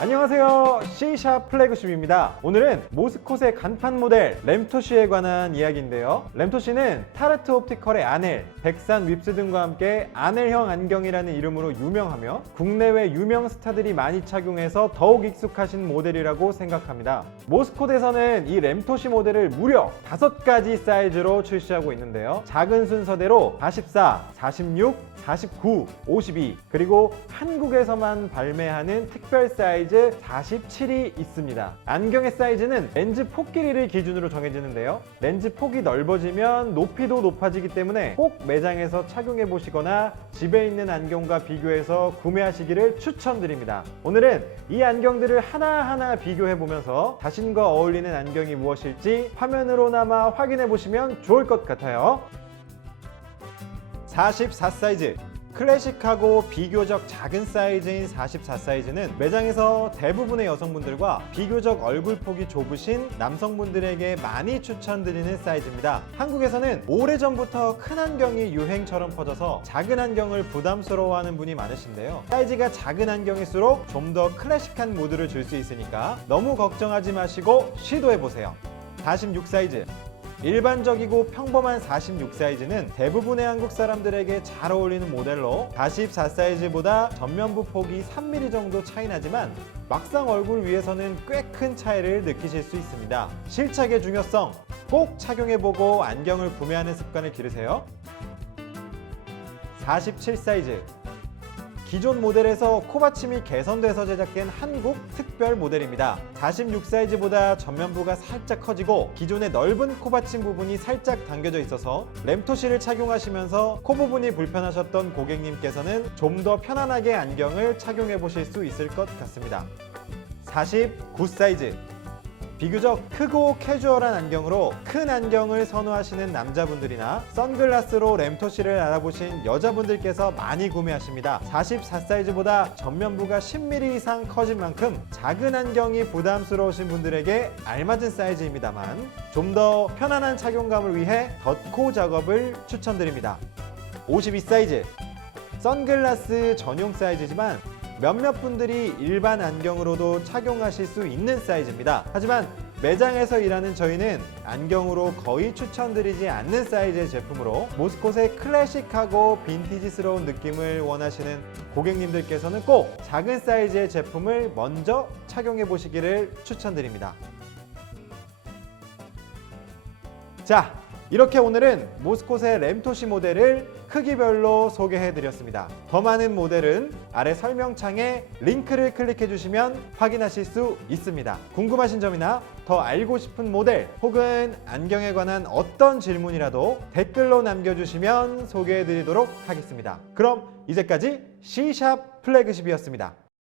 안녕하세요. C샵 플래그십입니다. 오늘은 모스콧의 간판 모델 램토시에 관한 이야기인데요. 램토시는 타르트 옵티컬의 아넬, 백산 윕스 등과 함께 아넬형 안경이라는 이름으로 유명하며 국내외 유명 스타들이 많이 착용해서 더욱 익숙하신 모델이라고 생각합니다. 모스콧에서는 이 램토시 모델을 무려 5가지 사이즈로 출시하고 있는데요. 작은 순서대로 44, 46, 49, 52 그리고 한국에서만 발매하는 특별 사이즈 47이 있습니다. 안경의 사이즈는 렌즈 폭 길이를 기준으로 정해지는데요. 렌즈 폭이 넓어지면 높이도 높아지기 때문에 꼭 매장에서 착용해 보시거나 집에 있는 안경과 비교해서 구매하시기를 추천드립니다. 오늘은 이 안경들을 하나하나 비교해 보면서 자신과 어울리는 안경이 무엇일지 화면으로나마 확인해 보시면 좋을 것 같아요. 44 사이즈 클래식하고 비교적 작은 사이즈인 44 사이즈는 매장에서 대부분의 여성분들과 비교적 얼굴 폭이 좁으신 남성분들에게 많이 추천드리는 사이즈입니다. 한국에서는 오래전부터 큰 안경이 유행처럼 퍼져서 작은 안경을 부담스러워하는 분이 많으신데요. 사이즈가 작은 안경일수록 좀 더 클래식한 무드를 줄 수 있으니까 너무 걱정하지 마시고 시도해보세요. 46 사이즈 일반적이고 평범한 46 사이즈는 대부분의 한국 사람들에게 잘 어울리는 모델로 44 사이즈보다 전면부 폭이 3mm 정도 차이 나지만 막상 얼굴 위에서는 꽤 큰 차이를 느끼실 수 있습니다. 실착의 중요성 꼭 착용해보고 안경을 구매하는 습관을 기르세요. 47 사이즈 기존 모델에서 코받침이 개선돼서 제작된 한국 특별 모델입니다. 46 사이즈보다 전면부가 살짝 커지고 기존의 넓은 코받침 부분이 살짝 당겨져 있어서 램토시를 착용하시면서 코 부분이 불편하셨던 고객님께서는 좀 더 편안하게 안경을 착용해 보실 수 있을 것 같습니다. 49 사이즈 비교적 크고 캐주얼한 안경으로 큰 안경을 선호하시는 남자분들이나 선글라스로 램토시를 알아보신 여자분들께서 많이 구매하십니다. 44 사이즈보다 전면부가 10mm 이상 커진 만큼 작은 안경이 부담스러우신 분들에게 알맞은 사이즈입니다만 좀 더 편안한 착용감을 위해 덧코 작업을 추천드립니다. 52 사이즈 선글라스 전용 사이즈지만 몇몇 분들이 일반 안경으로도 착용하실 수 있는 사이즈입니다. 하지만 매장에서 일하는 저희는 안경으로 거의 추천드리지 않는 사이즈의 제품으로 모스콧의 클래식하고 빈티지스러운 느낌을 원하시는 고객님들께서는 꼭 작은 사이즈의 제품을 먼저 착용해 보시기를 추천드립니다. 자, 이렇게 오늘은 모스콧의 램토시 모델을 크기별로 소개해 드렸습니다. 더 많은 모델은 아래 설명창에 링크를 클릭해 주시면 확인하실 수 있습니다. 궁금하신 점이나 더 알고 싶은 모델 혹은 안경에 관한 어떤 질문이라도 댓글로 남겨주시면 소개해 드리도록 하겠습니다. 그럼 이제까지 C샵 플래그십이었습니다.